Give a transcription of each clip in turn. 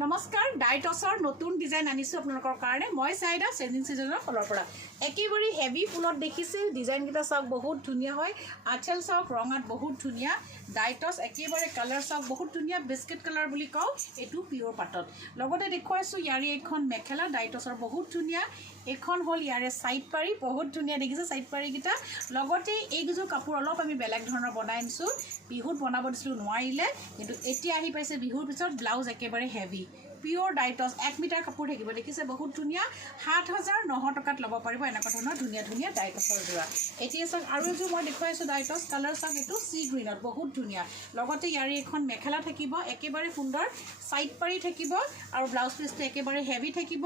নমস্কাৰ ডাইটছৰ নতুন ডিজাইন আনিছোঁ আপোনালোকৰ কাৰণে মই চাইদা চেঞ্জিং চিজনৰ ফলৰ পৰা একেবাৰে হেভি ফুলত দেখিছে ডিজাইনকেইটা চাওক বহুত ধুনীয়া হয় আঁচল চাওক ৰঙাত বহুত ধুনীয়া ডাইটছ একেবাৰে কালাৰ চাওক বহুত ধুনীয়া বিস্কিট কালাৰ বুলি কওঁ এইটো পিয়ৰ পাটত লগতে দেখুৱাইছোঁ ইয়াৰে এখন মেখেলা ডাইটছৰ বহুত ধুনীয়া এখন হ'ল ইয়াৰে সাইড পাৰি বহুত ধুনীয়া দেখিছে সাইড পাৰিকেইটা লগতে এইকেইযোৰ কাপোৰ অলপ আমি বেলেগ ধৰণৰ বনাই আনিছোঁ বিহুত বনাব দিছিলোঁ নোৱাৰিলে কিন্তু এতিয়া আহি পাইছে বিহুৰ পিছত ব্লাউজ একেবাৰে হেভি পিয়ৰ ডাইটছ 1 মিটাৰ কাপোৰ থাকিব দেখিছে বহুত ধুনীয়া ৭,৯০০ টকাত ল'ব পাৰিব এনেকুৱা ধৰণৰ ধুনীয়া ধুনীয়া ডাইটছৰ যোৰা এতিয়া চাওক আৰু এযোৰ মই দেখুৱাইছোঁ ডাইটছ কালাৰ চাওক এইটো চি গ্ৰীণত বহুত ধুনীয়া লগতে ইয়াৰে এখন মেখেলা থাকিব একেবাৰে সুন্দৰ সাইড পাৰি থাকিব আৰু ব্লাউজ পিচটো একেবাৰে হেভি থাকিব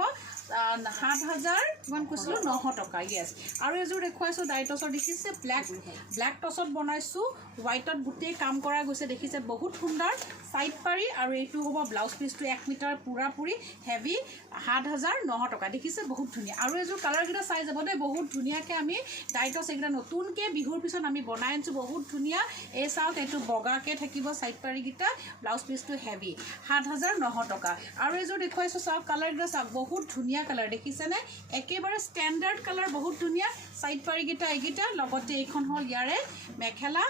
৭,০০০ কিমান কৈছিলোঁ ৯০০ টকা ইয়েছ আৰু এযোৰ দেখুৱাইছোঁ ডাইটছৰ দেখিছে ব্লেক টছত বনাইছোঁ হোৱাইটত গোটেই কাম কৰা গৈছে দেখিছে বহুত সুন্দৰ সাইড পাৰি আৰু এইটো হ'ব ব্লাউজ পিচটো 1 মিটাৰ পুৰাপুৰি হেভি ৭,৯০০ টকা দেখিছে বহুত ধুনীয়া আৰু এযোৰ কালাৰকেইটা চাই যাব দেই বহুত ধুনীয়াকৈ আমি ডাইটছ এইকেইটা নতুনকৈ বিহুৰ পিছত আমি বনাই আনিছোঁ বহুত ধুনীয়া এই চাওক এইটো বগাকৈ থাকিব সাইড পাৰিকেইটা ব্লাউজ পিচটো হেভি ৭,৯০০ টকা আৰু এযোৰ দেখুৱাইছোঁ চাওক কালাৰকেইটা চাওক বহুত ধুনীয়া কালাৰ দেখিছেনে একেবাৰে ষ্টেণ্ডাৰ্ড কালাৰ বহুত ধুনীয়া সাইড পাৰিকেইটা এইকেইটা লগতে এইখন হ'ল ইয়াৰে মেখেলা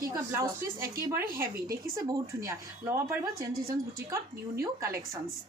কি কয় ব্লাউজ পিচ একেবাৰে হেভি দেখিছে বহুত ধুনীয়া ল'ব পাৰিব চেঞ্জ চিজনছ বুটিকত নিউ কালেকশ্যনছ